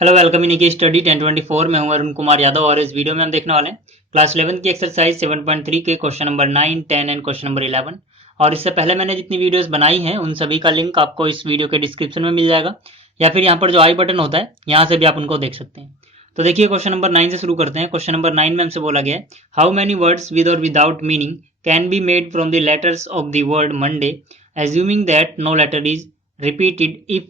Hello welcome in के study 1024 में हूं अरुण कुमार यादव और इस वीडियो में हम देखने वाले हैं क्लास 11 की एक्सरसाइज 7.3 के question number 9, 10 and question number 11। और इससे पहले मैंने जितनी वीडियोस बनाई हैं उन सभी का लिंक आपको इस वीडियो के डिस्क्रिप्शन में मिल जाएगा या फिर यहाँ पर जो आई बटन होता है यहाँ से भी आप उनको देख सकते हैं। तो देखिए क्वेश्चन नंबर 9 से शुरू करते हैं। क्वेश्चन नंबर 9 में हमसे बोला गया है हाउ मैनी वर्ड्स विद और without meaning can be made from the letters of the word Monday assuming that no letter is repeated if.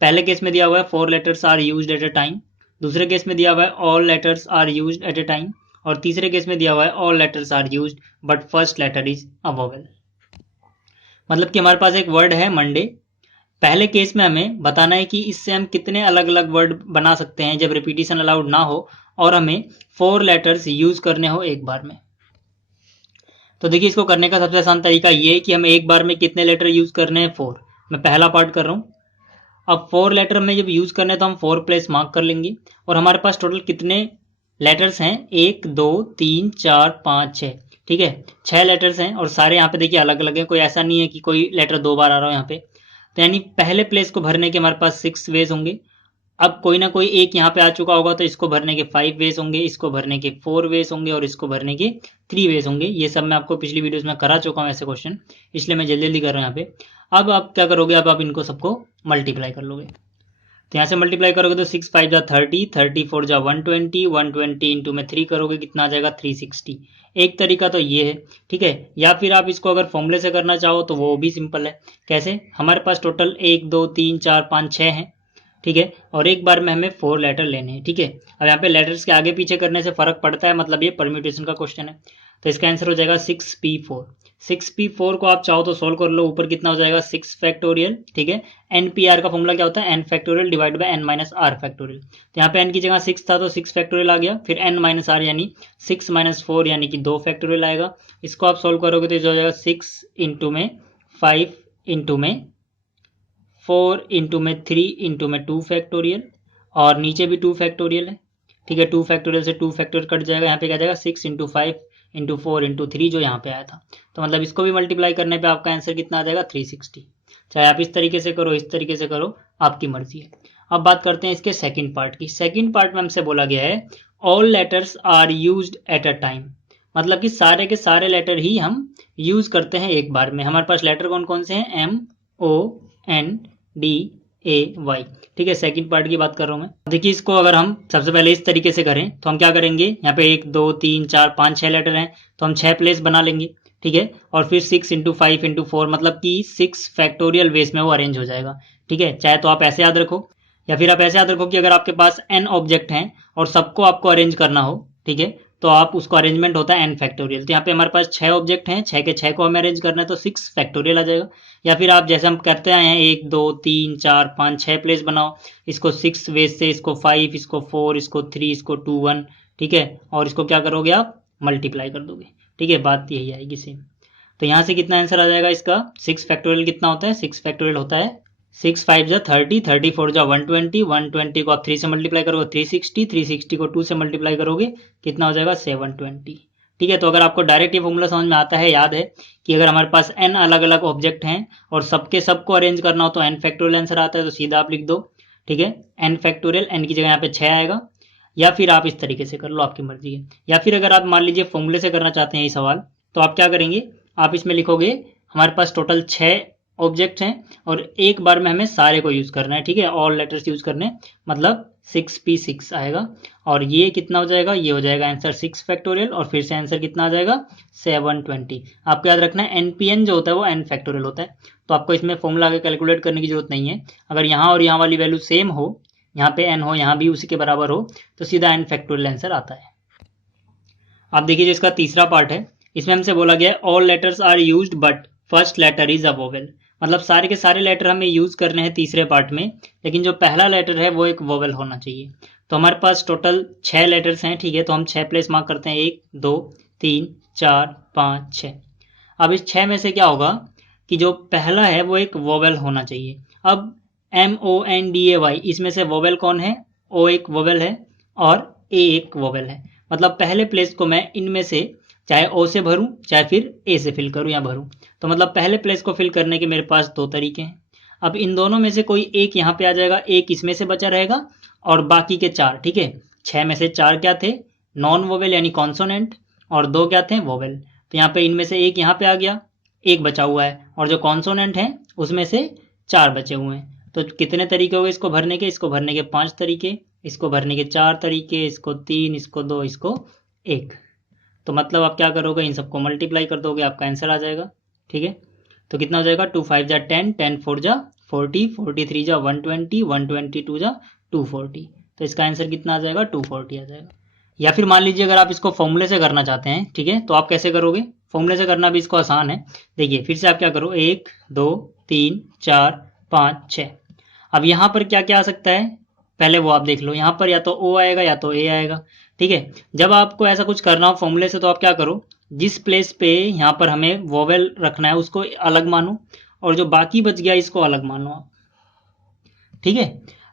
पहले केस में दिया हुआ है 4 letters are used at a time, दूसरे केस में दिया हुआ है all letters are used at a time, और तीसरे केस में दिया हुआ है all letters are used but first letter is a vowel. मतलब कि हमारे पास एक वर्ड है मंडे। पहले केस में हमें बताना है कि इससे हम कितने अलग अलग वर्ड बना सकते हैं जब रिपीटिशन अलाउड ना हो और हमें 4 लेटर्स यूज करने हो एक बार में। तो देखिए इसको करने का सबसे आसान तरीका ये है कि हमें एक बार में कितने लेटर यूज करने हैं 4। मैं पहला पार्ट कर रहा हूं। अब 4 लेटर में जब यूज करने तो हम 4 प्लेस मार्क कर लेंगे और हमारे पास टोटल कितने लेटर्स हैं 1 2 3 4 5 6। ठीक है, 6 लेटर्स हैं और सारे यहाँ पे देखिए अलग अलग हैं, कोई ऐसा नहीं है कि कोई लेटर 2 बार आ रहा हो यहाँ पे। तो यानी पहले प्लेस को भरने के हमारे पास 6 वेज होंगे। अब कोई ना कोई एक यहाँ पे आ चुका होगा तो इसको भरने के 5 वेज होंगे, इसको भरने के 4 वेज होंगे और इसको भरने के 3 वेज होंगे। ये सब मैं आपको पिछली वीडियोस में करा चुका हूँ ऐसे क्वेश्चन, इसलिए मैं जल्दी जल्दी कर रहा हूँ यहाँ पे। अब आप क्या करोगे, अब आप इनको सबको मल्टीप्लाई कर लोगे। तो यहाँ से मल्टीप्लाई करोगे तो 6 5 जा 30, 30 4 जा 120, 120 इंटू में 3 करोगे कितना आ जाएगा 360। एक तरीका तो ये है, ठीक है। या फिर आप इसको अगर फॉर्मूले से करना चाहो तो वो भी सिंपल है। कैसे, हमारे पास टोटल 1 2 3 4 5 6 हैं, ठीक है, और एक बार में हमें 4 लेटर लेने हैं, ठीक है। अब यहाँ पे लेटर्स के आगे पीछे करने से फर्क पड़ता है, मतलब ये परम्यूटेशन का क्वेश्चन है। तो इसका आंसर हो जाएगा 6p4। 6p4 को आप चाहो तो सोल्व कर लो, ऊपर कितना हो जाएगा 6 फैक्टोरियल, ठीक है। npr का फॉर्मूला क्या होता है, n factorial divide by n minus r factorial. तो यहाँ पे n की जगह 6 था तो 6 फैक्टोरियल आ गया, फिर n माइनस आर यानी 6 माइनस 4 यानी कि 2 फैक्टोरियल आएगा। इसको आप सोल्व करोगे तो हो जाएगा 6 इंटू में 5 इंटू में 4 इंटू में 3 इंटू में 2 फैक्टोरियल, और नीचे भी 2 फैक्टोरियल है, ठीक है। 2 फैक्टोरियल से 2 फैक्टोरियल कट जाएगा, यहाँ पे क्या जाएगा 6 इंटू 5 इंटू 4 इंटू 3 जो यहाँ पे आया था। तो मतलब इसको भी मल्टीप्लाई करने पे आपका आंसर कितना आ जाएगा 360। चाहे आप इस तरीके से करो इस तरीके से करो, आपकी मर्जी है। अब बात करते हैं इसके सेकंड पार्ट की। सेकंड पार्ट में हमसे बोला गया है all letters are used at a time, मतलब कि सारे के सारे लेटर ही हम यूज करते हैं एक बार में। हमारे पास लेटर कौन कौन से हैं, MONDAY, ठीक है। सेकंड पार्ट की बात कर रहा हूं मैं। देखिए इसको अगर हम सबसे पहले इस तरीके से करें तो हम क्या करेंगे, यहाँ पे 1 2 3 4 5 6 लेटर हैं तो हम 6 प्लेस बना लेंगे, ठीक है। और फिर 6 इंटू 5 इंटू 4 मतलब कि 6 फैक्टोरियल वेस में वो अरेंज हो जाएगा, ठीक है। चाहे तो आप ऐसे याद रखो या फिर आप ऐसे याद रखो कि अगर आपके पास n ऑब्जेक्ट हैं और सबको आपको अरेंज करना हो, ठीक है, तो आप उसको अरेंजमेंट होता है n फैक्टोरियल। तो यहाँ पे हमारे पास 6 ऑब्जेक्ट हैं, 6 के 6 को हमें अरेंज करना है तो 6 फैक्टोरियल आ जाएगा। या फिर आप जैसे हम करते आए हैं 1 2 3 4 5 6 प्लेस बनाओ, इसको 6 वेज से, इसको 5 इसको 4 इसको 3 इसको 2 1, ठीक है, और इसको क्या करोगे आप मल्टीप्लाई कर दोगे, ठीक है। बात यही आएगी सेम। तो यहाँ से कितना आंसर आ जाएगा इसका, 6 फैक्टोरियल कितना होता है, 6 फैक्टोरियल होता है 6 5 जा 30, 30 4 जा 120, 120 को आप 3 से मल्टीप्लाई करोगे 360, 360 को 2 से मल्टीप्लाई करोगे कितना हो जाएगा 720, ठीक है। तो अगर आपको डायरेक्ट ये फॉर्मूला समझ में आता है, याद है कि अगर हमारे पास n अलग अलग ऑब्जेक्ट हैं और सबके सबको अरेंज करना हो तो n फैक्टोरियल आंसर आता है, तो सीधा आप लिख दो, ठीक है। n फैक्टोरियल, n की जगह यहाँ पे 6 आएगा। या फिर आप इस तरीके से कर लो, आपकी मर्जी है। या फिर अगर आप मान लीजिए फॉर्मूले से करना चाहते हैं ये सवाल, तो आप क्या करेंगे, आप इसमें लिखोगे हमारे पास टोटल 6 ऑब्जेक्ट हैं और एक बार में हमें सारे को यूज करना है, ठीक है, ऑल लेटर्स यूज करने, मतलब 6p6 आएगा। और ये कितना हो जाएगा, ये हो जाएगा आंसर 6 फैक्टोरियल, और फिर से आंसर कितना आ जाएगा 720। आपको याद रखना है npn जो होता है वो n फैक्टोरियल होता है, तो आपको इसमें फॉर्मूला आगे कैलकुलेट करने की जरूरत नहीं है। अगर यहाँ और यहाँ वाली वैल्यू सेम हो, यहाँ पे n हो यहाँ भी उसी के बराबर हो, तो सीधा n फैक्टोरियल आंसर आता है। आप देखिए जो इसका तीसरा पार्ट है, इसमें हमसे बोला गया है all letters are used but first letter is a vowel, मतलब सारे के सारे लेटर हमें यूज करने हैं तीसरे पार्ट में, लेकिन जो पहला लेटर है वो एक वोवेल होना चाहिए। तो हमारे पास टोटल 6 लेटर्स हैं, ठीक है, तो हम 6 प्लेस मार्क करते हैं 1 2 3 4 5 6। अब इस 6 में से क्या होगा कि जो पहला है वो एक वोवेल होना चाहिए। अब MONDAY, इसमें से वोवेल कौन है, O एक वोवेल है और A एक वोवेल है। मतलब पहले प्लेस को मैं इनमें से चाहे O से भरूं चाहे फिर A से फिल करूं या भरूं, तो मतलब पहले प्लेस को फिल करने के मेरे पास 2 तरीके हैं। अब इन दोनों में से कोई एक यहाँ पे आ जाएगा, एक इसमें से बचा रहेगा और बाकी के 4, ठीक है। 6 में से 4 क्या थे, नॉन वोवेल यानी कॉन्सोनेंट, और 2 क्या थे, वोवेल। तो यहाँ पे इनमें से एक यहाँ पे आ गया, एक बचा हुआ है, और जो कॉन्सोनेंट है उसमें से 4 बचे हुए हैं। तो कितने तरीके हो गए इसको भरने के, इसको भरने के 5 तरीके, इसको भरने के 4 तरीके, इसको 3, इसको 2, इसको 1। तो मतलब आप क्या करोगे, इन सबको मल्टीप्लाई कर दोगे, आपका आंसर आ जाएगा, ठीक है। तो कितना हो जाएगा, 2 5 जा 10, 10 4 जा 40, 43 जा 120, 122 जा 240। तो इसका आंसर कितना आ जाएगा, 240 आ जाएगा। या फिर मान लीजिए अगर आप इसको फॉर्मूले से करना चाहते हैं, ठीक है, तो आप कैसे करोगे, फॉर्मूले से करना भी इसको आसान है। देखिए फिर से आप क्या करो, 1 2 3 4 5 6। अब यहाँ पर क्या क्या आ सकता है, पहले वो आप देख लो। यहाँ पर या तो ओ आएगा या तो ए आएगा, ठीक है। जब आपको ऐसा कुछ करना हो फॉर्मूले से, तो आप क्या करो, जिस प्लेस पे यहाँ पर हमें वोवेल रखना है उसको अलग मानो, और जो बाकी बच गया इसको अलग मानो आप, ठीक है।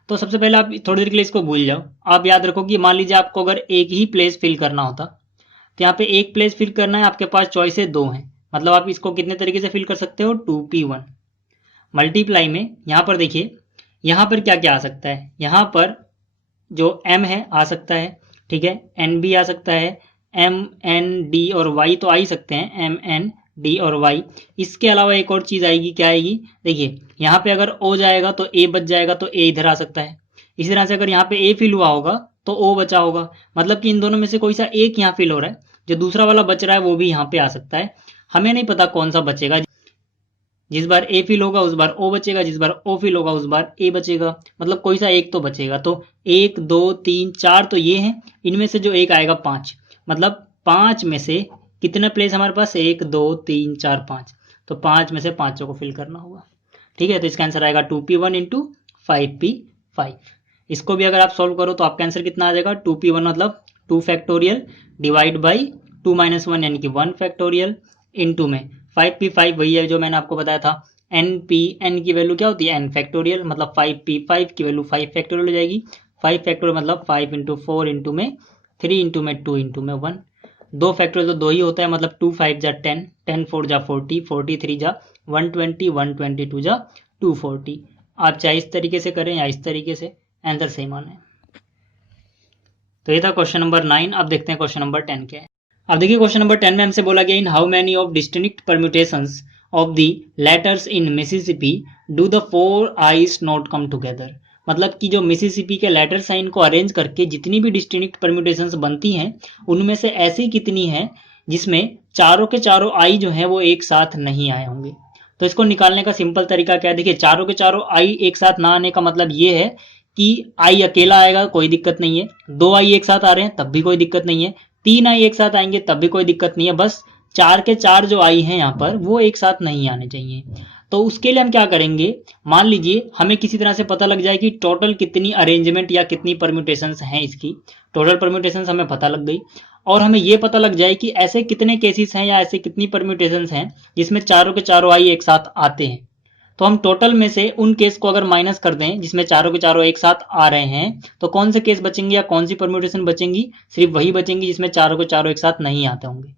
तो सबसे पहले आप थोड़ी देर के लिए इसको भूल जाओ। आप याद रखो कि मान लीजिए आपको अगर एक ही प्लेस फिल करना होता, तो यहाँ पे एक प्लेस फिल करना है, आपके पास चॉइसेस 2 हैं। मतलब आप इसको कितने तरीके से फिल कर सकते हो, 2p1 मल्टीप्लाई में। यहाँ पर देखिए, यहाँ पर क्या क्या आ सकता है, यहाँ पर जो m है आ सकता है, ठीक है, n भी आ सकता है, m n d और y तो आ ही सकते हैं, m n d और y। इसके अलावा एक और चीज आएगी, क्या आएगी, देखिए यहाँ पे अगर o जाएगा तो a बच जाएगा, तो a इधर आ सकता है। इसी तरह से अगर यहाँ पे a फिल हुआ होगा तो o बचा होगा, मतलब कि इन दोनों में से कोई सा एक यहाँ फिल हो रहा है, जो दूसरा वाला बच रहा है वो भी यहाँ पे आ सकता है। हमें नहीं पता कौन सा बचेगा, जिस बार ए फिल होगा उस बार ओ बचेगा, जिस बार ओ फिल होगा उस बार ए बचेगा, मतलब कोई सा एक तो बचेगा। तो 1 2 3 4 तो ये हैं, इनमें से जो एक आएगा 5, मतलब 5 में से कितने प्लेस हमारे पास, 1 2 3 4 5, तो 5 में से 5 को फिल करना होगा, ठीक है। तो इसका आंसर आएगा 2p1 इंटू 5p5। इसको भी अगर आप सॉल्व करो तो आपका आंसर कितना आ जाएगा, 2p1 मतलब 2 फैक्टोरियल डिवाइड बाई 2 - 1 यानी कि 1 फैक्टोरियल, इंटू में 5p5 वही है जो मैंने आपको बताया था, n की वैल्यू क्या होती है, n फैक्टोरियल, मतलब 5p5 की वैल्यू 5 फैक्टोरियल हो जाएगी। 5 फैक्टोरियल मतलब 5 इंटू 4 इंटू में 3 इंटू में 2 इंटू में 1। 2 फैक्टोरियल तो 2 ही होता है, मतलब 2 5 जा 10, 10 4 जा 40, 43 जा 120, 122 जा 240। आप चाहे इस तरीके से करें या इस तरीके से, आंसर सेम आना है। तो ये था क्वेश्चन नंबर 9। अब देखते हैं क्वेश्चन नंबर 10 क्या है। अब देखिए क्वेश्चन नंबर 10 में हमसे बोला गया, in how many of distinct permutations of the letters in Mississippi do the 4 eyes not come together. मतलब कि जो मिसिसिपी के लेटर साइन को अरेंज करके जितनी भी डिस्टिंक्ट परम्यूटेशंस बनती हैं, उनमें से ऐसी कितनी हैं जिसमें चारों के चारों आई जो है वो एक साथ नहीं आए होंगे। तो इसको निकालने का सिंपल तरीका क्या है, देखिए चारों के चारों आई एक साथ ना आने का मतलब ये है कि आई अकेला आएगा कोई दिक्कत नहीं है, 2 आई एक साथ आ रहे हैं तब भी कोई दिक्कत नहीं है, 3 आई एक साथ आएंगे तब भी कोई दिक्कत नहीं है, बस 4 के 4 जो आई हैं यहाँ पर वो एक साथ नहीं आने चाहिए। तो उसके लिए हम क्या करेंगे, मान लीजिए हमें किसी तरह से पता लग जाए कि टोटल कितनी अरेंजमेंट या कितनी परम्यूटेशंस हैं, इसकी टोटल परम्यूटेशंस हमें पता लग गई, और हमें ये पता लग जाए कि ऐसे कितने केसेस हैं या ऐसे कितनी परम्यूटेशंस हैं जिसमें चारों के चारों आई एक साथ आते हैं। तो हम टोटल में से उन केस को अगर माइनस कर दें जिसमें चारों के चारों एक साथ आ रहे हैं, तो कौन से केस बचेंगे या कौन सी परम्यूटेशन बचेंगी, सिर्फ वही बचेंगी जिसमें चारों के चारों एक साथ नहीं आते होंगे।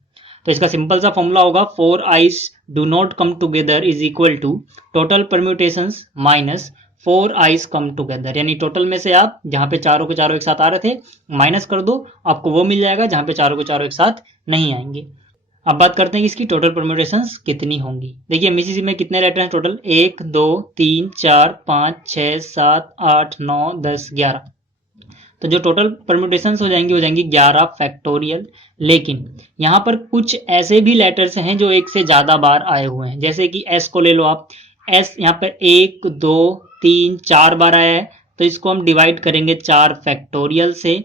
तो इसका सिंपल सा फॉर्मूला होगा 4 I's do not come together is equal to total permutations minus 4 I's come together. यानी टोटल में से आप जहां पे चारों के चारों एक साथ आ रहे थे माइनस कर दो, आपको वो मिल जाएगा जहां पे चारों के चारों एक साथ नहीं आएंगे। अब बात करते हैं कि इसकी टोटल परम्यूटेशंस कितनी होंगी। देखिए मिसिसिपी में कितने लेटर हैं टोटल, 1 2 3 4 5 6 7 8 9 10 11। तो जो टोटल परम्यूटेशंस हो जाएंगी 11 फैक्टोरियल। लेकिन यहाँ पर कुछ ऐसे भी लेटर्स हैं जो एक से ज्यादा बार आए हुए हैं, जैसे कि एस को ले लो आप, एस यहाँ पर 1 2 3 4 बार आया है, तो इसको हम डिवाइड करेंगे 4 फैक्टोरियल से।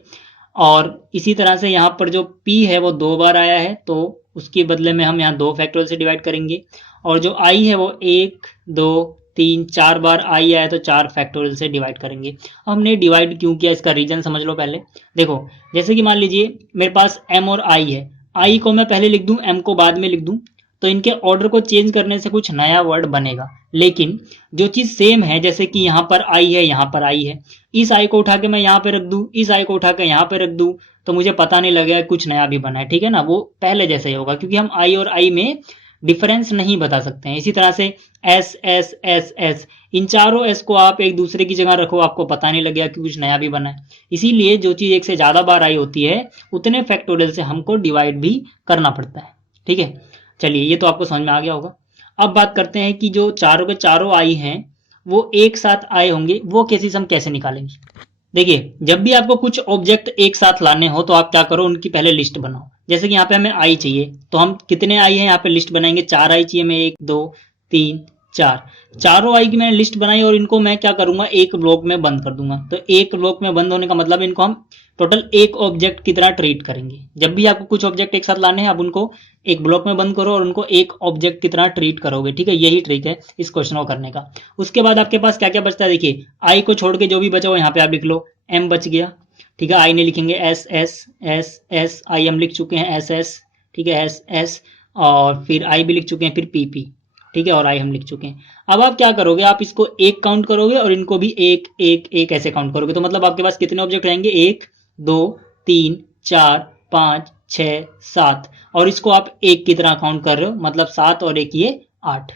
और इसी तरह से यहाँ पर जो P है वो 2 बार आया है, तो उसके बदले में हम यहाँ 2 फैक्टोरियल से डिवाइड करेंगे। और जो I है वो 1 2 3 4 बार I आया है, तो 4 फैक्टोरियल से डिवाइड करेंगे। हमने डिवाइड क्यों किया, इसका रीजन समझ लो पहले। देखो जैसे कि मान लीजिए मेरे पास M और I है, I को मैं पहले लिख दूं, M को बाद में लिख दूं, तो इनके ऑर्डर को चेंज करने से कुछ नया वर्ड बनेगा। लेकिन जो चीज सेम है, जैसे कि यहाँ पर आई है यहाँ पर आई है, इस आई को उठा के मैं यहाँ पे रख दूं, इस आई को उठा के यहाँ पे रख दूं, तो मुझे पता नहीं लगेगा कुछ नया भी बना है, ठीक है ना, वो पहले जैसे ही होगा, क्योंकि हम आई और आई में डिफरेंस नहीं बता सकते हैं। इसी तरह से एस एस एस एस, इन चारों एस को आप एक दूसरे की जगह रखो, आपको पता नहीं लगेगा कि कुछ नया भी बना है। इसीलिए जो चीज एक से ज्यादा बार आई होती है उतने फैक्टोरियल से हमको डिवाइड भी करना पड़ता है। ठीक है, चलिए ये तो आपको समझ में आ गया होगा। अब बात करते हैं कि जो चारों के चारों आई हैं वो एक साथ आए होंगे, वो केसेस हम कैसे निकालेंगे। देखिए, जब भी आपको कुछ ऑब्जेक्ट एक साथ लाने हो तो आप क्या करो, उनकी पहले लिस्ट बनाओ। जैसे कि यहाँ पे हमें आई चाहिए, तो हम कितने आई हैं यहाँ पे लिस्ट बनाएंगे, 4 आई चाहिए हमें, 1 2 3 4, चारों आई की मैंने लिस्ट बनाई और इनको मैं क्या करूंगा, एक ब्लॉक में बंद कर दूंगा। तो एक ब्लॉक में बंद होने का मतलब इनको हम टोटल एक ऑब्जेक्ट की तरह ट्रीट करेंगे। जब भी आपको कुछ ऑब्जेक्ट एक साथ लाने हैं, आप उनको एक ब्लॉक में बंद करो और उनको एक ऑब्जेक्ट की तरह ट्रीट करोगे। ठीक है, यही ट्रिक है इस क्वेश्चन को करने का। उसके बाद आपके पास क्या क्या बचता है, देखिए आई को छोड़ के जो भी बचा हो यहाँ पे आप लिख लो, एम बच गया। ठीक है, आई नहीं लिखेंगे, एस एस एस एस, आई हम लिख चुके हैं, एस एस, ठीक है, एस एस, और फिर आई भी लिख चुके हैं, फिर पी पी, ठीक है, और आई हम लिख चुके हैं। अब आप क्या करोगे, आप इसको एक काउंट करोगे और इनको भी एक एक एक ऐसे काउंट करोगे। तो मतलब आपके पास कितने ऑब्जेक्ट रहेंगे, 1 2 3 4 5 6 7, और इसको आप एक की तरह काउंट कर रहे हो, मतलब 7 और एक ये 8।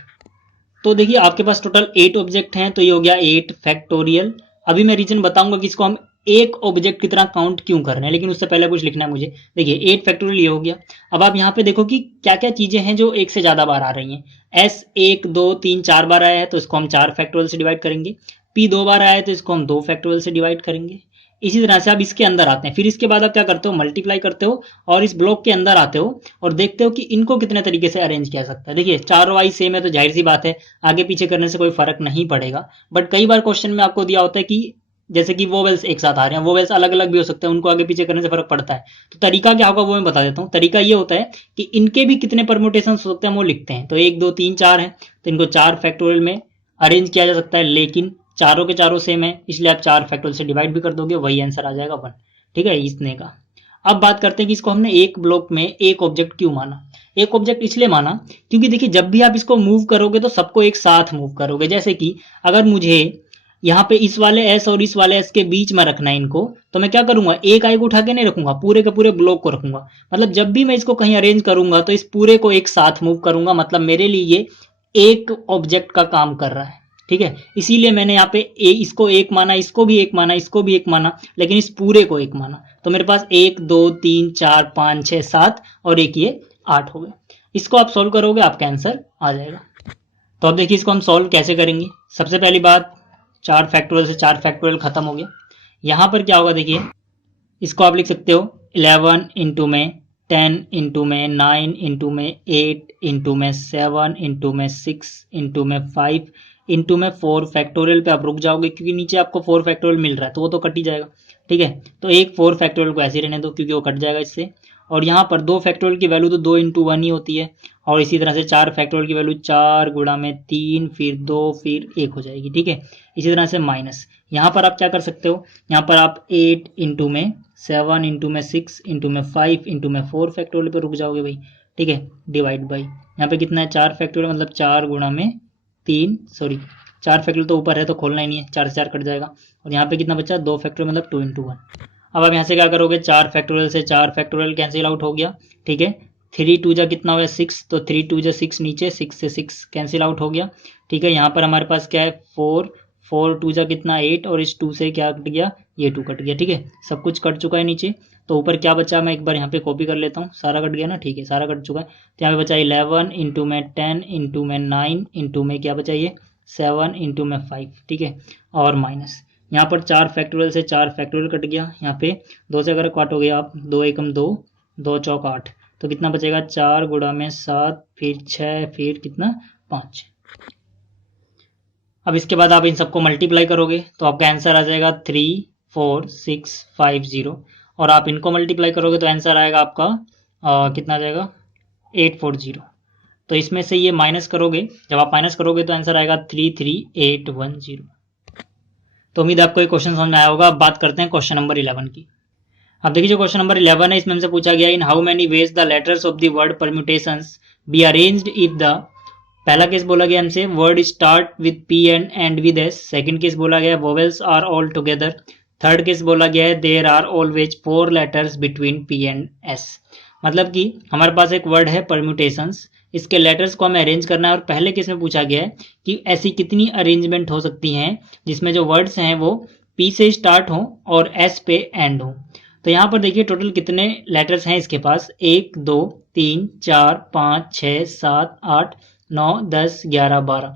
तो देखिए आपके पास टोटल 8 ऑब्जेक्ट हैं, तो ये हो गया 8 फैक्टोरियल। अभी मैं रीजन बताऊंगा कि इसको हम एक ऑब्जेक्ट की तरह काउंट क्यों कर रहे हैं, लेकिन उससे पहले कुछ लिखना है मुझे। देखिए 8 फैक्टोरियल ये हो गया। अब आप यहाँ पे देखो कि क्या क्या चीजें हैं जो एक से ज्यादा बार आ रही हैं। एस 1 2 3 4 बार आया है तो इसको हम 4 फैक्टोरियल से डिवाइड करेंगे। पी 2 बार आया है तो इसको हम 2 फैक्टोरियल से डिवाइड करेंगे। इसी तरह से आप इसके अंदर आते हैं, फिर इसके बाद आप क्या करते हो, मल्टीप्लाई करते हो और इस ब्लॉक के अंदर आते हो और देखते हो कि इनको कितने तरीके से अरेंज किया सकता है। देखिए चारों आई सेम है तो जाहिर सी बात है आगे पीछे करने से कोई फर्क नहीं पड़ेगा। बट कई बार क्वेश्चन में आपको दिया होता है कि जैसे कि वोवेल्स एक साथ आ रहे हैं, वोवेल्स अलग अलग भी हो सकते हैं, उनको आगे पीछे करने से फर्क पड़ता है। तो तरीका क्या होगा वो मैं बता देता हूँ। तरीका ये होता है कि इनके भी कितने परमुटेशन हो सकते हैं वो लिखते हैं। तो 1 2 3 4 है तो इनको 4 फैक्टोरियल में अरेंज किया जा सकता है, लेकिन चारों के चारों सेम है इसलिए आप 4 फैक्टोरियल से डिवाइड भी कर दोगे, वही आंसर आ जाएगा 1। ठीक है, इसने का। अब बात करते हैं कि इसको हमने एक ब्लॉक में एक ऑब्जेक्ट क्यों माना। एक ऑब्जेक्ट इसलिए माना क्योंकि देखिए जब भी आप इसको मूव करोगे तो सबको एक साथ मूव करोगे। जैसे कि अगर मुझे यहाँ पे इस वाले एस और इस वाले एस के बीच में रखना है इनको, तो मैं क्या करूंगा, एक आई को उठा के नहीं रखूंगा, पूरे के पूरे ब्लॉक को रखूंगा। मतलब जब भी मैं इसको कहीं अरेंज करूंगा तो इस पूरे को एक साथ मूव करूंगा, मतलब मेरे लिए ये एक ऑब्जेक्ट का काम कर रहा है। ठीक है, इसीलिए मैंने यहाँ पे इसको एक माना, इसको भी एक माना, इसको भी एक माना, लेकिन इस पूरे को एक माना। तो मेरे पास 1 2 3 4 5 6 7 और एक ये 8 हो गए। इसको आप सोल्व करोगे आपका आंसर आ जाएगा। तो अब देखिए इसको हम सोल्व कैसे करेंगे। सबसे पहली बात, 4 फैक्टोरियल से 4 फैक्टोरियल खत्म हो गया। यहाँ पर क्या होगा, देखिए इसको आप लिख सकते हो 11 इंटू में 10 इंटू में 9 इंटू में 8 इंटू में 7 इंटू में 6 इंटू में 5 इंटू में 4 फैक्टोरियल पे आप रुक जाओगे क्योंकि नीचे आपको 4 फैक्टोरियल मिल रहा है तो वो तो कट ही जाएगा। ठीक है, तो एक 4 फैक्टोरियल को ऐसे रहने दो क्योंकि वो कट जाएगा इससे। और यहाँ पर 2 फैक्टोरियल की वैल्यू तो 2 इंटू 1 ही होती है, और इसी तरह से 4 फैक्टोरियल की वैल्यू 4 गुणा में 3 फिर 2 फिर 1 हो जाएगी। ठीक है, इसी तरह से माइनस, यहाँ पर आप क्या कर सकते हो, यहाँ पर आप 8 इंटू में 7 इंटू में 6 इंटू में 5 इंटू में 4 फैक्टोरियल पे रुक जाओगे भाई। ठीक है, डिवाइड बाई यहाँ पे कितना है 4 फैक्टोरियल, मतलब 4 गुणा में 3, सॉरी 4 फैक्टोरियल तो ऊपर है तो खोलना ही नहीं है, 4 से 4 कट जाएगा। और यहाँ पे कितना बचा, 2 फैक्टोरियल मतलब 2 इंटू 1। अब आप यहाँ से क्या करोगे, 4 फैक्टोरियल से 4 फैक्टोरियल कैंसिल आउट हो गया। ठीक है, 3 2 जा कितना हुआ 6, तो 3 2 जा 6 नीचे, 6 से 6 कैंसिल आउट हो गया। ठीक है, यहाँ पर हमारे पास क्या है 4, 4 2 जा कितना 8, और इस 2 से क्या कट गया, ये 2 कट गया। ठीक है, सब कुछ कट चुका है नीचे। तो ऊपर क्या बचा, मैं एक बार यहाँ पे कॉपी कर लेता हूँ, सारा कट गया ना। ठीक है, सारा कट चुका है। तो यहाँ पे बचा 11 इंटू में 10 इंटू में 9 इंटू में क्या बचा ये 7 इंटू में 5। ठीक है, और माइनस यहाँ पर 4 फैक्टोरियल से 4 फैक्टोरियल कट गया। यहाँ पे 2 से अगर काटोगे आप, 2 एकम 2, 2 चौक 8, तो कितना बचेगा 4 गुणा में 7 फिर 6 फिर कितना 5। अब इसके बाद आप इन सबको मल्टीप्लाई करोगे तो आपका आंसर आ जाएगा 34650, और आप इनको मल्टीप्लाई करोगे तो आंसर आएगा आपका कितना आ जाएगा 840। तो इसमें से ये माइनस करोगे, जब आप माइनस करोगे तो आंसर आएगा 33810। तो उम्मीद है आपको ये क्वेश्चन समझ में आया होगा। अब बात करते हैं क्वेश्चन नंबर 11 की। अब देखिए जो क्वेश्चन नंबर 11 है इसमें हमसे पूछा गया in how many ways the letters of the word permutations be arranged if the, पहला केस बोला गया हमसे word start with p and end with s. Second case बोला गया vowels are all together. Third case बोला गया है there are always 4 letters between p and s. मतलब कि हमारे पास एक वर्ड है परम्यूटेशंस, इसके लेटर्स को हमें अरेंज करना है। और पहले केस में पूछा गया है कि ऐसी कितनी अरेंजमेंट हो सकती हैं जिसमें जो वर्ड्स हैं वो पी से स्टार्ट हो और एस पे एंड हो। तो यहाँ पर देखिए टोटल कितने लेटर्स हैं इसके पास, 1 2 3 4 5 6 7 8 9 10 11 12,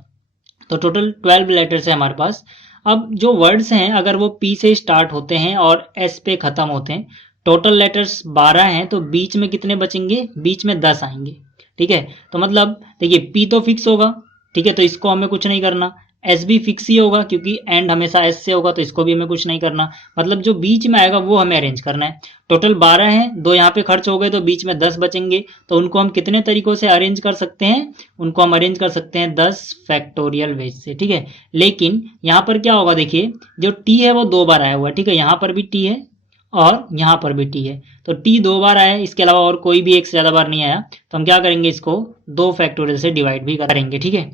तो टोटल 12 लेटर्स है हमारे पास। अब जो वर्ड्स हैं अगर वो पी से स्टार्ट होते हैं और एस पे खत्म होते हैं, टोटल लेटर्स 12 हैं, तो बीच में कितने बचेंगे, बीच में 10 आएंगे। ठीक है, तो मतलब देखिए पी तो फिक्स होगा, ठीक है, तो इसको हमें कुछ नहीं करना। एस भी फिक्स ही होगा क्योंकि एंड हमेशा एस से होगा, तो इसको भी हमें कुछ नहीं करना। मतलब जो बीच में आएगा वो हमें अरेंज करना है। टोटल 12 हैं, 2 यहाँ पे खर्च हो गए तो बीच में 10 बचेंगे। तो उनको हम कितने तरीकों से अरेंज कर सकते हैं, उनको हम अरेंज कर सकते हैं 10 फैक्टोरियल वेज से। ठीक है, लेकिन यहाँ पर क्या होगा, देखिए जो टी है वो 2 बार आया हुआ है। ठीक है, यहाँ पर भी टी है और यहाँ पर भी टी है, तो टी 2 बार आया है, इसके अलावा और कोई भी एक से ज़्यादा बार नहीं आया। तो हम क्या करेंगे, इसको 2 फैक्टोरियल से डिवाइड भी करेंगे। ठीक है,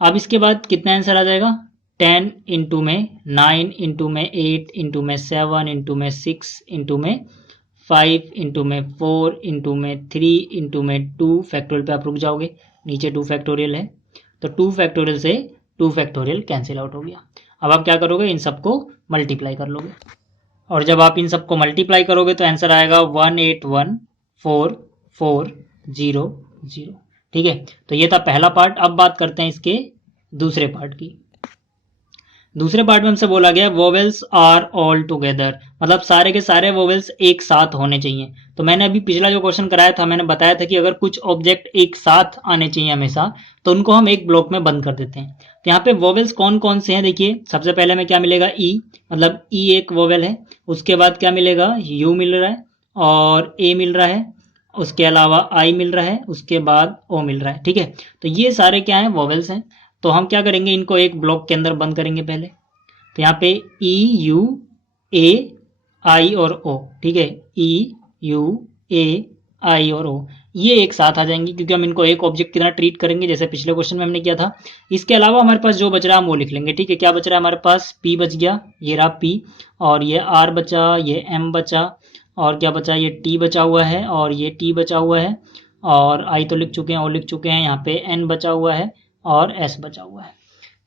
अब इसके बाद कितना आंसर आ जाएगा, 10 इंटू में 9 इंटू में 8 इंटू में 7 इंटू में 6 इंटू में 5 इंटू में 4 इंटू में 3 इंटू में 2 फैक्टोरियल पे आप रुक जाओगे, नीचे 2 फैक्टोरियल है, तो 2 फैक्टोरियल से 2 फैक्टोरियल कैंसिल आउट हो गया। अब आप क्या करोगे, इन सबको मल्टीप्लाई कर लोगे, और जब आप इन सबको मल्टीप्लाई करोगे तो आंसर आएगा 1814400। ठीक है, तो ये था पहला पार्ट। अब बात करते हैं इसके दूसरे पार्ट की। दूसरे पार्ट में हमसे बोला गया वोवेल्स आर ऑल टुगेदर, मतलब सारे के सारे वोवेल्स एक साथ होने चाहिए। तो मैंने अभी पिछला जो क्वेश्चन कराया था, मैंने बताया था कि अगर कुछ ऑब्जेक्ट एक साथ आने चाहिए हमेशा, तो उनको हम एक ब्लॉक में बंद कर देते हैं। तो यहाँ पे वोवेल्स कौन कौन से हैं, देखिए सबसे पहले में क्या मिलेगा, ई, मतलब ई एक वोवेल है। उसके बाद क्या मिलेगा, यू मिल रहा है और ए मिल रहा है, उसके अलावा आई मिल रहा है, उसके बाद ओ मिल रहा है। ठीक है, तो ये सारे क्या हैं, वोवेल्स हैं। तो हम क्या करेंगे, इनको एक ब्लॉक के अंदर बंद करेंगे पहले। तो यहाँ पे ई यू ए आई और ओ, ठीक है, ई यू ए आई और ओ, ये एक साथ आ जाएंगे क्योंकि हम इनको एक ऑब्जेक्ट की तरह ट्रीट करेंगे जैसे पिछले क्वेश्चन में हमने किया था। इसके अलावा हमारे पास जो बच रहा है हम वो लिख लेंगे। ठीक है, क्या बच रहा है हमारे पास, पी बच गया, ये रहा पी, और ये आर बचा, ये एम बचा, और क्या बचा, ये टी बचा हुआ है, और ये टी बचा हुआ है, और आई तो लिख चुके हैं, और लिख चुके हैं, यहाँ पे एन बचा हुआ है और एस बचा हुआ है।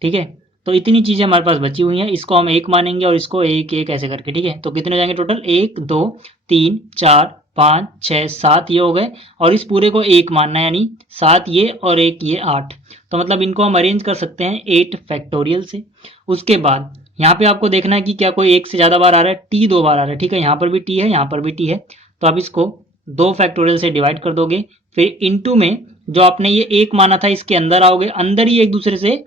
ठीक है, तो इतनी चीज़ें हमारे पास बची हुई हैं, इसको हम एक मानेंगे और इसको एक एक ऐसे करके। ठीक है, तो कितने हो जाएंगे टोटल, 1 2 3 4 5 6 7 ये हो गए, और इस पूरे को एक मानना है, यानी 7 ये और एक ये 8। तो मतलब इनको हम अरेंज कर सकते हैं 8 फैक्टोरियल से। उसके बाद यहाँ पे आपको देखना है कि क्या कोई एक से ज़्यादा बार आ रहा है, टी 2 बार आ रहा है। ठीक है, यहाँ पर भी टी है, यहाँ पर भी टी है, तो आप इसको 2 फैक्टोरियल से डिवाइड कर दोगे। फिर इनटू में जो आपने ये एक माना था इसके अंदर आओगे, अंदर ही एक दूसरे से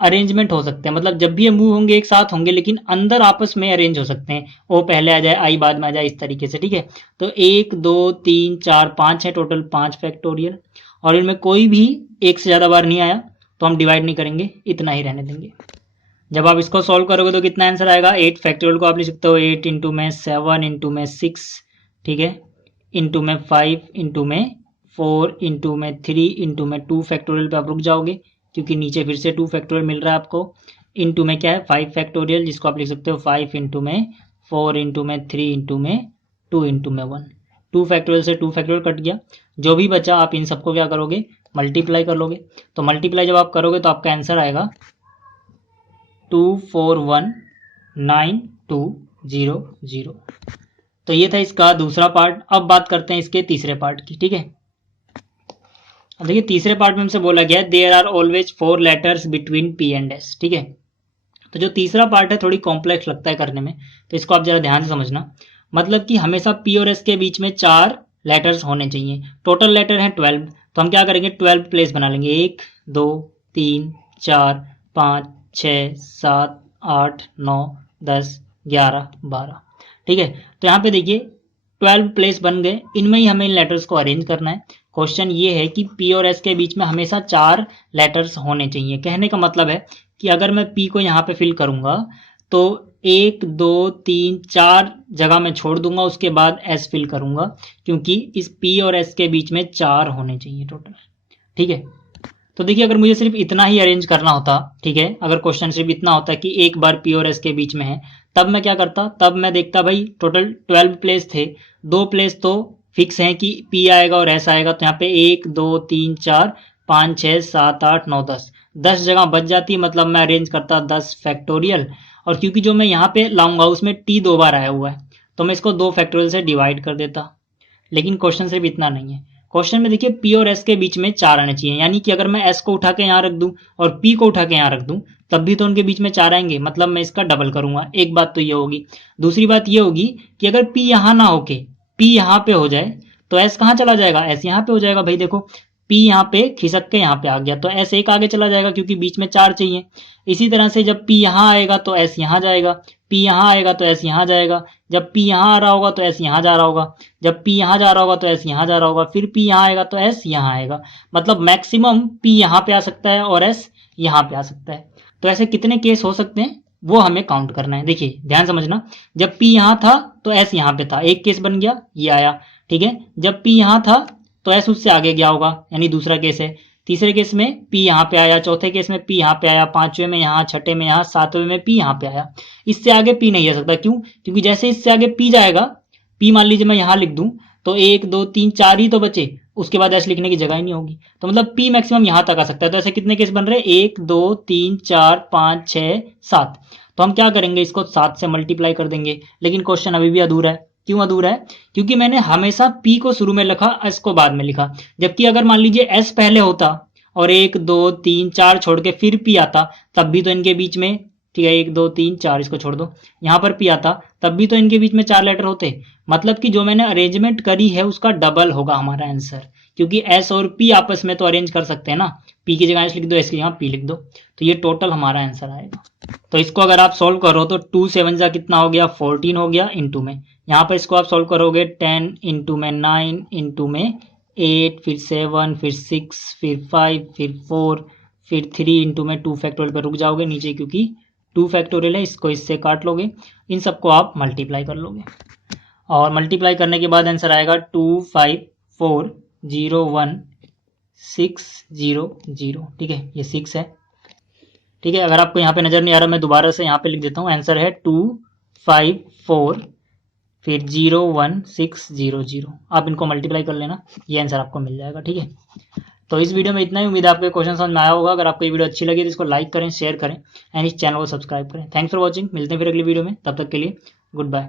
अरेंजमेंट हो सकते हैं, मतलब जब भी ये मूव होंगे एक साथ होंगे लेकिन अंदर आपस में अरेंज हो सकते हैं, ओ पहले आ जाए आई बाद में आ जाए, इस तरीके से। ठीक है, तो 1 2 3 4 5 है, टोटल 5 फैक्टोरियल, और इनमें कोई भी एक से ज़्यादा बार नहीं आया तो हम डिवाइड नहीं करेंगे, इतना ही रहने देंगे। जब आप इसको सॉल्व करोगे तो कितना आंसर आएगा, 8 फैक्टोरियल को आप लिख सकते हो 8 इंटू में 7 इंटू में 6, ठीक है, इंटू में 5 इंटू में 4 इंटू में 3 इंटू में 2 फैक्टोरियल पे आप रुक जाओगे क्योंकि नीचे फिर से 2 फैक्टोरियल मिल रहा है आपको, इंटू में क्या है 5 फैक्टोरियल, जिसको आप लिख सकते हो 5 इंटू में 4 इंटू में 3 इंटू में 2 इंटू में 1। 2 फैक्टोरियल से 2 फैक्टोरियल कट गया, जो भी बचा आप इन सबको क्या करोगे, मल्टीप्लाई कर लोगे। तो मल्टीप्लाई जब आप करोगे तो आपका आंसर आएगा 241920। तो ये था इसका दूसरा पार्ट। अब बात करते हैं इसके तीसरे पार्ट की। ठीक है, अब देखिए तीसरे पार्ट में हमसे बोला गया है there are always 4 letters between p and s. ठीक है, तो जो तीसरा पार्ट है थोड़ी कॉम्प्लेक्स लगता है करने में, तो इसको आप जरा ध्यान से समझना। मतलब कि हमेशा पी और एस के बीच में 4 लेटर्स होने चाहिए। टोटल लेटर हैं 12, तो हम क्या करेंगे 12 प्लेस बना लेंगे, 1 2 3 4 5 6 7 8 9 10 11 12। ठीक है, तो यहाँ पे देखिए 12 प्लेस बन गए, इनमें ही हमें इन लेटर्स को अरेंज करना है। क्वेश्चन ये है कि पी और एस के बीच में हमेशा 4 लेटर्स होने चाहिए। कहने का मतलब है कि अगर मैं पी को यहाँ पे फिल करूँगा तो 1 2 3 4 जगह मैं छोड़ दूंगा, उसके बाद एस फिल करूँगा, क्योंकि इस पी और एस के बीच में 4 होने चाहिए टोटल। ठीक है, तो देखिए अगर मुझे सिर्फ इतना ही अरेंज करना होता, ठीक है, अगर क्वेश्चन सिर्फ इतना होता कि एक बार पी और एस के बीच में है, तब मैं क्या करता, तब मैं देखता भाई टोटल 12 प्लेस थे, 2 प्लेस तो फिक्स है कि P आएगा और S आएगा, तो यहाँ पे 1 2 3 4 5 6 7 8 9 10 जगह बच जाती, मतलब मैं अरेंज करता 10 फैक्टोरियल। और क्योंकि जो मैं यहाँ पे लाऊंगा उसमें T 2 बार आया हुआ है, तो मैं इसको 2 फैक्टोरियल से डिवाइड कर देता। लेकिन क्वेश्चन सिर्फ इतना नहीं है, क्वेश्चन में देखिए P और S के बीच में 4 आने चाहिए, यानी कि अगर मैं S को उठा के यहाँ रख दूं और P को उठा के यहाँ रख दूं तब भी तो उनके बीच में 4 आएंगे, मतलब मैं इसका डबल करूंगा। एक बात तो ये होगी। दूसरी बात ये होगी कि अगर P यहाँ ना होके P यहाँ पे हो जाए तो S कहाँ चला जाएगा, S यहाँ पे हो जाएगा। भाई देखो P यहाँ पे खिसक के यहाँ पे आ गया तो S एक आगे चला जाएगा, क्योंकि बीच में 4 चाहिए। इसी तरह से जब P यहाँ आएगा तो S यहाँ जाएगा, P यहाँ आएगा तो S यहाँ जाएगा, जब P यहाँ आ रहा होगा तो S यहाँ जा रहा होगा, जब P यहाँ जा रहा होगा तो S यहाँ जा रहा होगा, फिर P यहाँ आएगा तो S यहाँ आएगा। मतलब मैक्सिमम P यहाँ पे आ सकता है और S यहाँ पे आ सकता है। तो ऐसे कितने केस हो सकते हैं वो हमें काउंट करना है। देखिए ध्यान समझना, जब P यहाँ था तो S यहाँ पे था, एक केस बन गया, ये आया, ठीक है। जब P यहाँ था तो S उससे आगे गया होगा, यानी दूसरा केस है। तीसरे केस में P यहाँ पे आया, चौथे केस में P यहाँ पे आया, पांचवें में यहाँ, छठे में यहाँ, सातवें में P यहाँ पे आया। इससे आगे P नहीं जा सकता, क्यों? क्योंकि जैसे इससे आगे P जाएगा, P मान लीजिए मैं यहाँ लिख दूं तो 1 2 3 4 ही तो बचे, उसके बाद S लिखने की जगह ही नहीं होगी, तो मतलब P मैक्सिमम यहाँ तक आ सकता है। तो ऐसे कितने केस बन रहे हैं, 1 2 3 4 5 6 7। तो हम क्या करेंगे, इसको 7 से मल्टीप्लाई कर देंगे। लेकिन क्वेश्चन अभी भी अधूरा है। क्यों अधूरा है? क्योंकि मैंने हमेशा P को शुरू में लिखा, S को बाद में लिखा। जबकि अगर मान लीजिए S पहले होता और 1 2 3 4 छोड़ के फिर P आता, तब भी तो इनके बीच में, ठीक है, 1 2 3 4 इसको छोड़ दो, यहाँ पर P आता, तब भी तो इनके बीच में 4 लेटर होते। मतलब कि जो मैंने अरेंजमेंट करी है उसका डबल होगा हमारा आंसर, क्योंकि S और P आपस में तो अरेंज कर सकते हैं ना। P की जगह S लिख दो, S की जगह P लिख दो, तो ये टोटल हमारा आंसर आएगा। तो इसको अगर आप सोल्व करो तो 2 7 जा कितना हो गया, 14 हो गया इंटू में। यहाँ पर इसको आप सोल्व करोगे 10 इंटू में 9 इंटू में 8, फिर 7, फिर 6, फिर 5, फिर 4, फिर 3 इंटू में 2 फैक्टोरियल पर रुक जाओगे नीचे, क्योंकि 2 फैक्टोरियल है, इसको इससे काट लोगे, इन सबको आप मल्टीप्लाई कर लोगे और मल्टीप्लाई करने के बाद आंसर आएगा 25401 600। ठीक है, ये 6 है। ठीक है, अगर आपको यहाँ पे नजर नहीं आ रहा मैं दोबारा से यहाँ पे लिख देता हूँ। आंसर है 254 फिर 01600। आप इनको मल्टीप्लाई कर लेना, ये आंसर आपको मिल जाएगा। ठीक है, तो इस वीडियो में इतना ही। उम्मीद है आपको क्वेश्चन समझ में आया होगा। अगर आपको ये वीडियो अच्छी लगी तो इसको लाइक करें, शेयर करें एंड इस चैनल को सब्सक्राइब करें। थैंक्स फॉर वॉचिंग, मिलते हैं फिर अगली वीडियो में, तब तक के लिए गुड बाय।